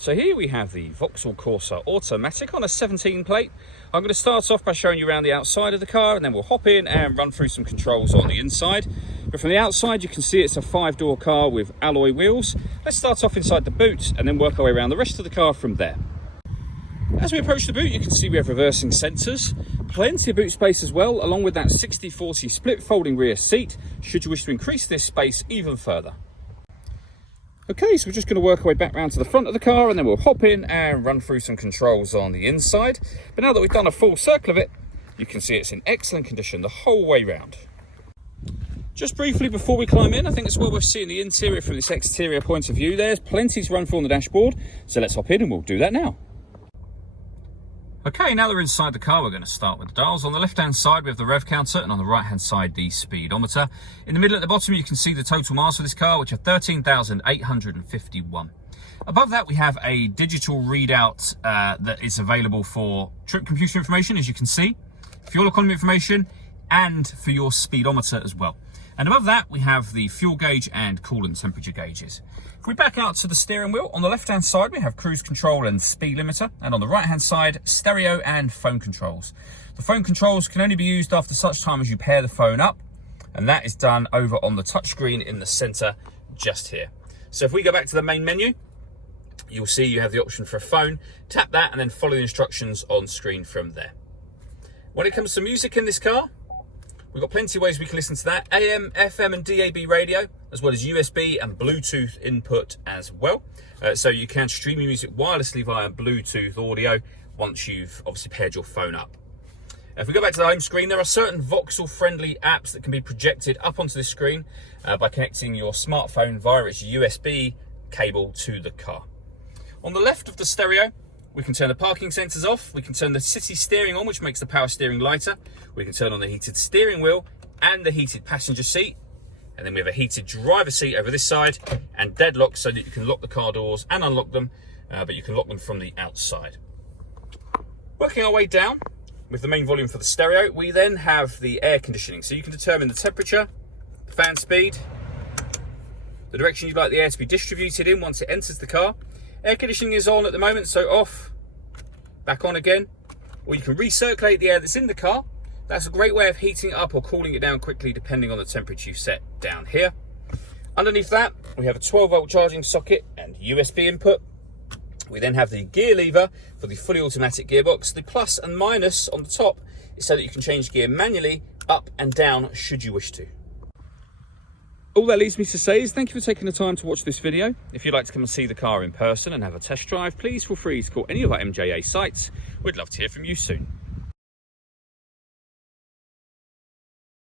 So here we have the Vauxhall Corsa automatic on a 17 plate. I'm going to start off by showing you around the outside of the car, and then we'll hop in and run through some controls on the inside. But from the outside you can see it's a 5-door car with alloy wheels. Let's start off inside the boot and then work our way around the rest of the car from there. As we approach the boot, you can see we have reversing sensors, plenty of boot space as well, along with that 60/40 split folding rear seat should you wish to increase this space even further. Okay, so we're just going to work our way back round to the front of the car and then we'll hop in and run through some controls on the inside. But now that we've done a full circle of it, you can see it's in excellent condition the whole way round. Just briefly before we climb in, I think it's well worth seeing the interior from this exterior point of view. There's plenty to run through on the dashboard, so let's hop in and we'll do that now. Okay, now that we're inside the car, we're going to start with the dials. On the left-hand side, we have the rev counter, and on the right-hand side, the speedometer. In the middle at the bottom, you can see the total miles for this car, which are 13,851. Above that, we have a digital readout that is available for trip computer information, as you can see, fuel economy information, and for your speedometer as well. And above that, we have the fuel gauge and coolant temperature gauges. If we back out to the steering wheel, on the left-hand side, we have cruise control and speed limiter. And on the right-hand side, stereo and phone controls. The phone controls can only be used after such time as you pair the phone up. And that is done over on the touchscreen in the center just here. So if we go back to the main menu, you'll see you have the option for a phone. Tap that and then follow the instructions on screen from there. When it comes to music in this car, we've got plenty of ways we can listen to that. AM, FM and DAB radio, as well as USB and Bluetooth input as well. So you can stream your music wirelessly via Bluetooth audio once you've obviously paired your phone up. If we go back to the home screen, there are certain Vauxhall friendly apps that can be projected up onto the screen by connecting your smartphone via its USB cable to the car. On the left of the stereo, we can turn the parking sensors off, we can turn the city steering on, which makes the power steering lighter, we can turn on the heated steering wheel and the heated passenger seat, and then we have a heated driver seat over this side and deadlock so that you can lock the car doors and unlock them, but you can lock them from the outside. Working our way down with the main volume for the stereo, we then have the air conditioning, so you can determine the temperature, fan speed, the direction you'd like the air to be distributed in once it enters the car. Air conditioning is on at the moment, so off, back on again. Or you can recirculate the air that's in the car. That's a great way of heating it up or cooling it down quickly depending on the temperature you set down here. Underneath that, we have a 12-volt charging socket and USB input. We then have the gear lever for the fully automatic gearbox. The plus and minus on the top is so that you can change gear manually up and down should you wish to. All that leaves me to say is thank you for taking the time to watch this video. If you'd like to come and see the car in person and have a test drive, please feel free to call any of our MJA sites. We'd love to hear from you soon.